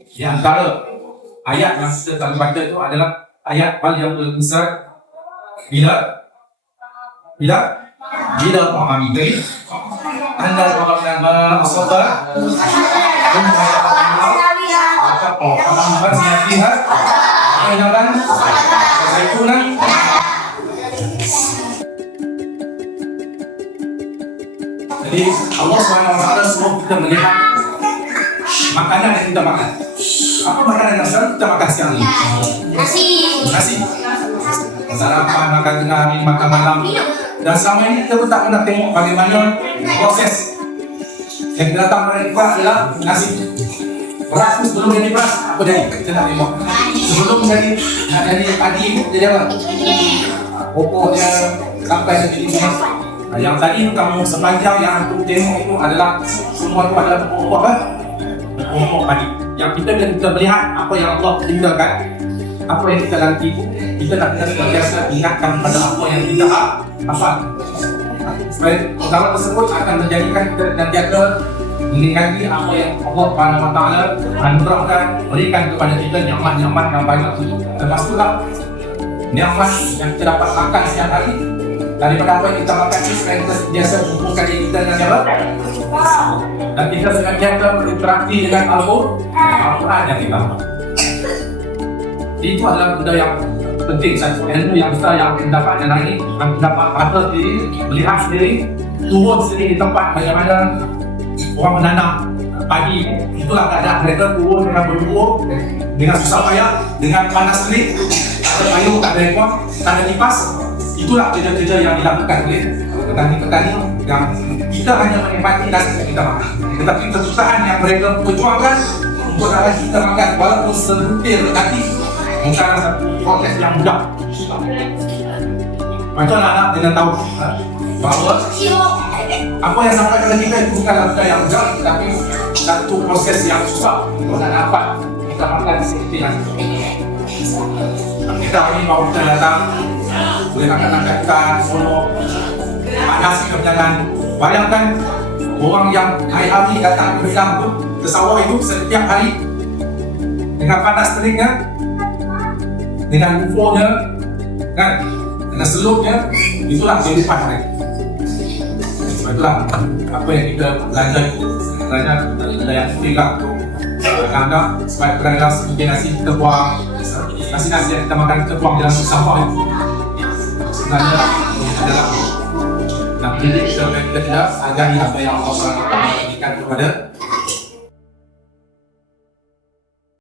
Di antara ayat yang kita selalu baca itu adalah ayat wal yaumil besar bila memahami. Jadi anda mengenal masalah jadi Allah SWT suruh kita melihat makanan yang kita makan. Apa makanan yang selalu kita makan siang ini? Nasi. Sarapan, makan tengah hari, makan malam. Dan selama ini kita pun tak pernah tengok bagaimana proses yang kita datang dari kuat adalah nasi. Beras tu sebelum jadi beras, apa jadi? Kita nak tengok. Sebelum jadi padi, jadi apa? Pokoknya sampai jadi emas. Yang tadi tu kamu sepanjang yang antum tengok itu adalah semua itu adalah pokok apa? Pokok padi. Yang kita melihat apa yang Allah tinggalkan, apa yang kita nanti, kita nak senantiasa ingatkan pada apa yang kita hafal. Supaya perkara tersebut akan menjadikan kita senantiasa mengingati apa yang Allah Subhanahu Wa Taala anugerahkan, berikan kepada kita nikmat-nikmat yang banyak. Termasuklah nikmat yang kita dapat makan setiap hari. Daripada apa yang kita makan ini, supaya kita biasa hubungkan diri kita dengan siapa? Dan kita senantiasa berinteraksi dengan Al-Quran yang kita baca. Itu adalah benda yang penting. Ilmu yang besar yang kita dapat dan hari ini yang kita dapat rasa sendiri, melihat sendiri, turun sendiri di tempat bagaimana orang menanam padi. Itulah keadaan mereka turun dengan berbuah, dengan susah payah, dengan panas terik, tak ada payung, tak ada aircon, tak ada kipas. Itulah kerja-kerja yang dilakukan oleh petani-petani yang kita hanya menikmati nasi yang kita makan. Tetapi kesusahan yang mereka perjuangkan untuk dapat kita makan walaupun sebutir kaki bukanlah satu proses yang mudah. Macam anak dengan tahu bahawa apa yang sampai kepada kita itu bukanlah benda yang mudah, tetapi satu proses yang susah untuk dapat kita makan seperti nasi. Kita ini mau kita datang boleh angkat-angkat ikan, sono, panas kita berjalan. Bayangkan orang yang hari-hari datang ke Bekam ke sawah itu setiap hari dengan panas teriknya, dengan UFO-nya, kan, dengan selupnya, itulah kehidupan mereka. Sebab itulah apa yang kita belajar dari yang ketiga untuk anak-anak supaya berada sebagai nasi kita buang, nasi-nasi yang kita makan kita buang dalam sampah itu. Sebenarnya adalah nak mendidik supaya kita tidak agak apa yang Allah SWT berikan kepada